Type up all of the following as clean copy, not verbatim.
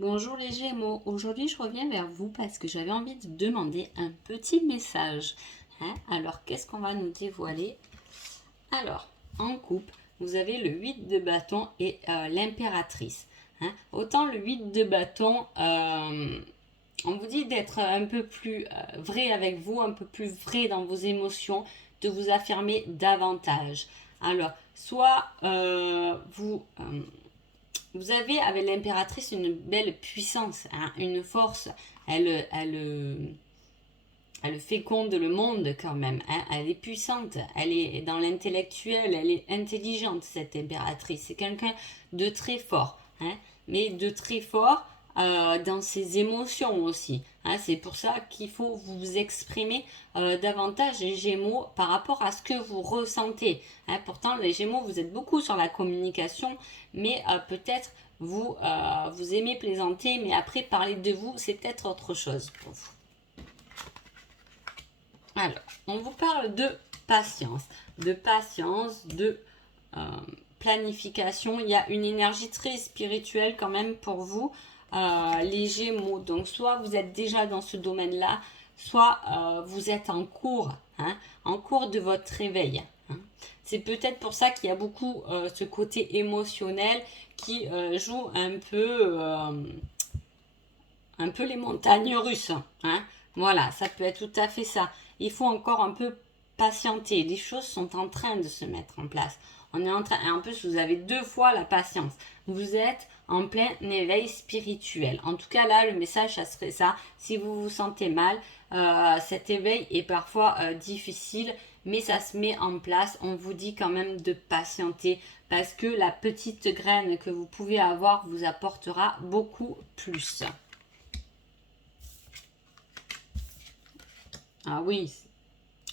Bonjour les Gémeaux, aujourd'hui je reviens vers vous parce que j'avais envie de demander un petit message. Alors qu'est-ce qu'on va nous dévoiler? Alors, en couple, vous avez le 8 de bâton et l'impératrice. Autant le 8 de bâton, on vous dit d'être un peu plus vrai avec vous, un peu plus vrai dans vos émotions, de vous affirmer davantage. Alors, soit vous avez avec l'impératrice une belle puissance, une force. Elle féconde le monde quand même. Elle est puissante. Elle est dans l'intellectuel. Elle est intelligente, cette impératrice. C'est quelqu'un de très fort. Mais de très fort dans ses émotions aussi. C'est pour ça qu'il faut vous exprimer davantage les Gémeaux par rapport à ce que vous ressentez. Pourtant, les Gémeaux, vous êtes beaucoup sur la communication, mais peut-être vous aimez plaisanter, mais après parler de vous, c'est peut-être autre chose pour vous. Alors, on vous parle de patience, de planification. Il y a une énergie très spirituelle quand même pour vous, les Gémeaux. Donc, soit vous êtes déjà dans ce domaine-là, soit vous êtes en cours de votre réveil. C'est peut-être pour ça qu'il y a beaucoup ce côté émotionnel qui joue un peu les montagnes russes. Voilà, ça peut être tout à fait ça. Il faut encore un peu patienter. Les choses sont en train de se mettre en place. On est en train, et en plus, vous avez 2 fois la patience. Vous êtes en plein éveil spirituel. En tout cas, là, le message, ça serait ça. Si vous vous sentez mal, cet éveil est parfois difficile, mais ça se met en place. On vous dit quand même de patienter parce que la petite graine que vous pouvez avoir vous apportera beaucoup plus. Ah oui,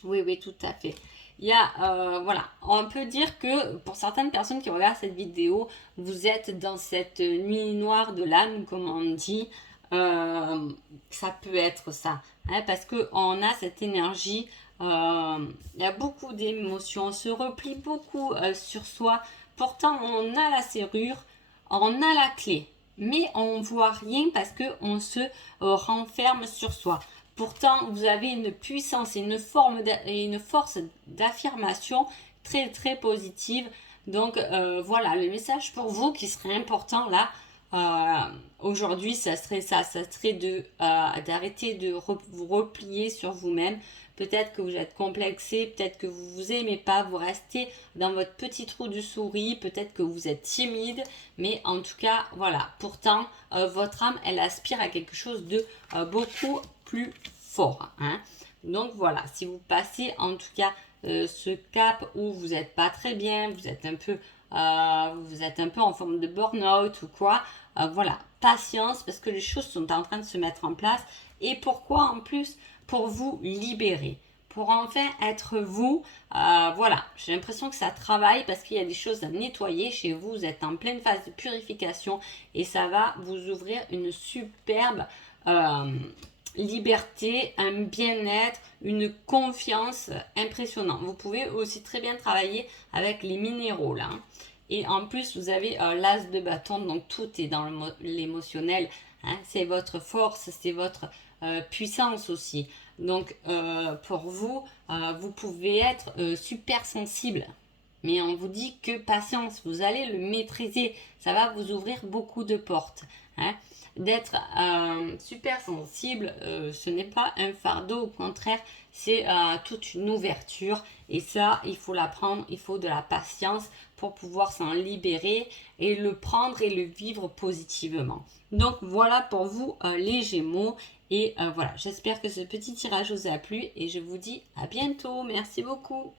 oui, oui, tout à fait. Il y a, voilà, on peut dire que pour certaines personnes qui regardent cette vidéo, vous êtes dans cette nuit noire de l'âme, comme on dit. Euh, Ça peut être ça, parce qu'on a cette énergie. Il y a beaucoup d'émotions, on se replie beaucoup sur soi. Pourtant, on a la serrure, on a la clé, mais on ne voit rien parce qu'on se renferme sur soi. Pourtant, vous avez une puissance et une force d'affirmation très très positive. Donc voilà, le message pour vous qui serait important là, aujourd'hui, ça serait ça. Ça serait d'arrêter de vous replier sur vous-même. Peut-être que vous êtes complexé, peut-être que vous vous aimez pas, vous restez dans votre petit trou de souris, peut-être que vous êtes timide, mais en tout cas, voilà. Pourtant, votre âme, elle aspire à quelque chose de beaucoup plus fort. Donc voilà, si vous passez en tout cas ce cap où vous n'êtes pas très bien, vous êtes un peu en forme de burn-out ou quoi, voilà, patience parce que les choses sont en train de se mettre en place. Et pourquoi en plus? Pour vous libérer, pour enfin être vous. Voilà, j'ai l'impression que ça travaille parce qu'il y a des choses à nettoyer chez vous. Vous êtes en pleine phase de purification et ça va vous ouvrir une superbe liberté, un bien-être, une confiance impressionnante. Vous pouvez aussi très bien travailler avec les minéraux là. Et en plus, vous avez l'as de bâton, donc tout est dans l'émotionnel. C'est votre force, c'est votre puissance aussi. Donc pour vous, vous pouvez être super sensible. Mais on vous dit que patience, vous allez le maîtriser. Ça va vous ouvrir beaucoup de portes. D'être super sensible, ce n'est pas un fardeau, au contraire, c'est toute une ouverture. Et ça, il faut l'apprendre, il faut de la patience pour pouvoir s'en libérer et le prendre et le vivre positivement. Donc voilà pour vous les Gémeaux. Et voilà, j'espère que ce petit tirage vous a plu et je vous dis à bientôt. Merci beaucoup.